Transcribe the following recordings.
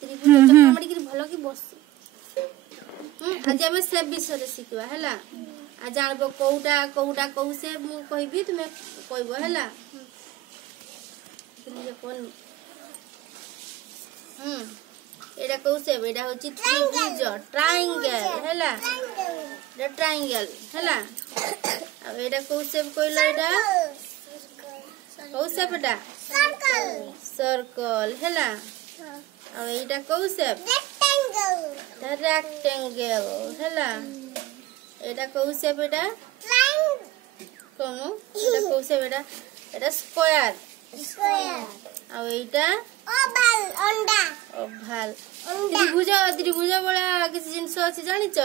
त्रिभुज चक्र मारी कि भलो कि बस आज आम से विषय शिखा है आज जानब कौटा कौटा कहू से मुझे कहबी तुम्हें कहब है एटा कहू से एटा होची त्रिभुज ट्रायंगल है ट्रायंगल है अब एटा कहू से कहलो एटा कहू से बेटा सर्कल है अब एटा कहू से रेक्टेंगल है एटा कहू से बेटा कहू एटा कहू से बेटा एटा स्क्वायर अब एटा ओभाल त्रिभुज त्रिभुज बड़ा किसी जिनस अच्छी जानिच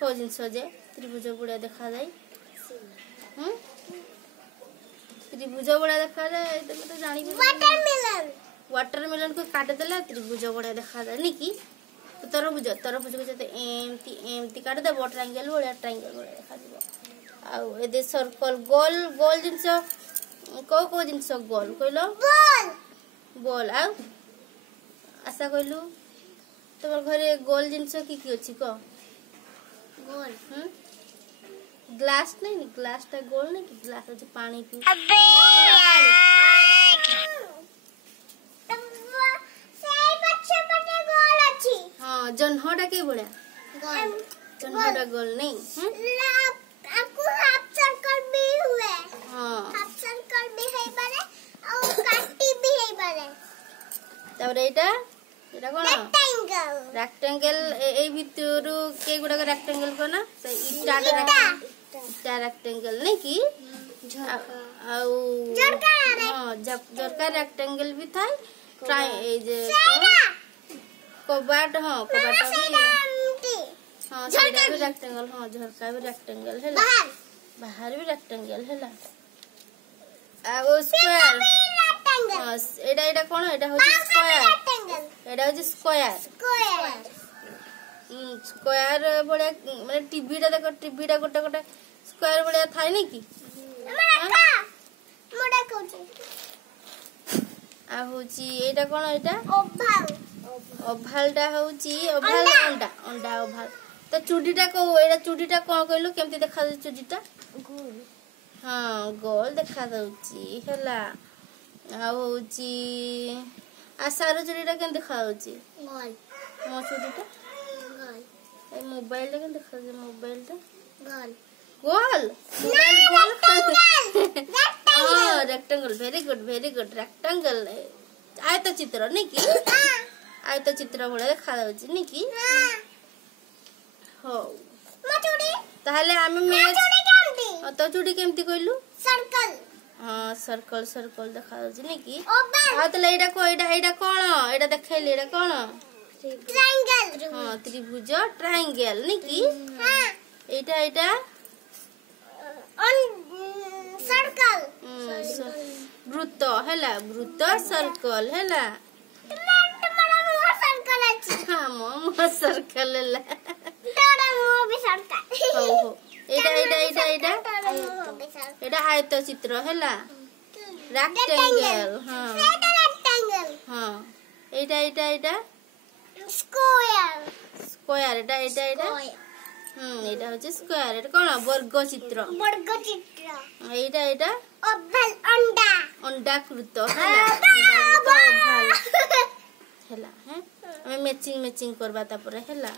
को जिनस जे त्रिभुज बड़ा देखा जाए त्रिभुज बड़ा देखा जाए तो जानी वाटरमेलन को काट देला त्रिभुज बड़ा देखा जाए नहीं कि तरभुज तरभुज को जते एमती एमती काट दे ट्रायंगल बड़ा देखा दिबो आ एदे सर्कल गोल गोल जिनस को जिनस गोल कहलो बोल आ आशा कहलु तुम घरे गोल जिनस की अच्छी कह गोल ग्लास नहीं ग्लास टा गोल नहीं कि ग्लास अच्छे पानी पी हाँ जन्हटा के बड़ा जन्हटा गोल नहीं हाफ सर्कल भी हुए हाँ हाफ सर्कल भी है बारे और काटी भी है बारे तब एटा एटा कोन रेक्टेंगल रेक्टेंगल ए भितरु के गुडा का रेक्टेंगल कोन से इटा रेक्टेंगल नहीं कि आउ झरका रेक्टेंगल भी था ट्राई ए जे कबाट हां कबाट भी हां झरका भी रेक्टेंगल हां झरका भी रेक्टेंगल है बाहर भी रेक्टेंगल है आ स्क्वायर हां एटा एटा कोन एटा हो स्क्वायर एटा हो स्क्वायर स्क्वायर बड़े माने टीवी टा देखो टीवी टा गोटे गोटे स्क्वायर बड़े थाई नहीं कि मोडा कहू आ होची एटा कोन एटा ओभाल ओभाल टा होची ओभाल अंडा अंडा ओभाल तो चुडीटा को एटा चुडीटा कोन कहलु केमती देखा दे चुडीटा गोल हां गोल देखा दउची हला आ होची आ सारो चुडीटा केन देखा दउची गोल मो चुडीटा गोल ए मोबाइल टा केन देखा दे मोबाइल टा गोल गोल मोबाइल गोल हां रेक्टेंगल वेरी गुड रेक्टेंगल आयत चित्र नहीं कि आयत चित्र बड़ा देखा दउची नहीं कि हो मचुडी ताहले आमे मैच तो चुडी केमती कहलु सर्कल हां सर्कल सर्कल देखा दउची नहीं कि ओभाल आ तो एटा को एटा कोन एटा देखैले एटा कोन ट्रायंगल हां त्रिभुज ट्रायंगल नहीं कि हां एटा एटा सर्कल वृत्त हैला वृत्त सर्कल हैला तुम्हारा मुंह सर्कल अछि हां मो सर्कल हैला तोरा मुंह भी सर्कल हो एटा एटा आयत चित्र हैला रेक्टेंगल हां रेक्टेंगल हां एटा स्क्वायर स्क्वायर एटा एटा होचे स्क्वायर एटा कोन वर्ग चित्र एटा ओभाल अंडा अंडाकृत हैला अंडाकृत ओभाल हैला हैं हमें मैचिंग करबा ता पर हैला